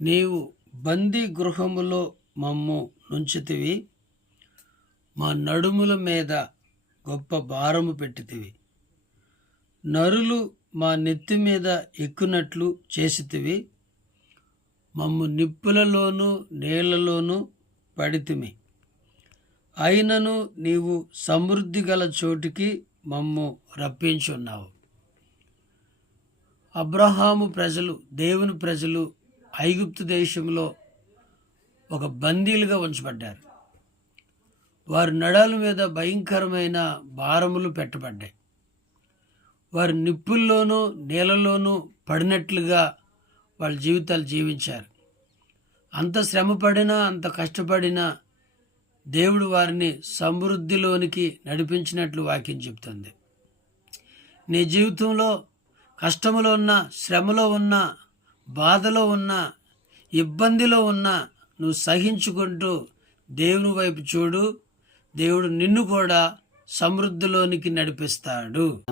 నీవు బందీ గృహములో మమ్ము నుంచితివి, మా నడుముల మీద గొప్ప భారము పెట్టితివి. నరులు మా నెత్తి మీద ఎక్కునట్లు చేసితివి. మమ్ము నిప్పులలోనూ నీళ్లలోనూ పడితిమి. అయినను నీవు సమృద్ధి గల చోటికి మమ్ము రప్పించున్నావు. అబ్రహాము ప్రజలు, దేవుని ప్రజలు ఐగుప్తు దేశంలో ఒక బందీలుగా ఉంచబడ్డారు. వారి నడాల మీద భయంకరమైన భారములు పెట్టబడ్డాయి. వారి నిప్పుల్లోనూ నీళ్ళలోనూ పడినట్లుగా వాళ్ళ జీవితాలు జీవించారు. అంత శ్రమపడినా, అంత కష్టపడినా దేవుడు వారిని సమృద్ధిలోనికి నడిపించినట్లు వాక్యం చెప్తుంది. నీ జీవితంలో కష్టములో ఉన్న, శ్రమలో ఉన్న, బాధలో ఉన్న, ఇబ్బందిలో ఉన్న నువ్వు సహించుకుంటూ దేవుని వైపు చూడు. దేవుడు నిన్ను కూడా సమృద్ధిలోనికి నడిపిస్తాడు.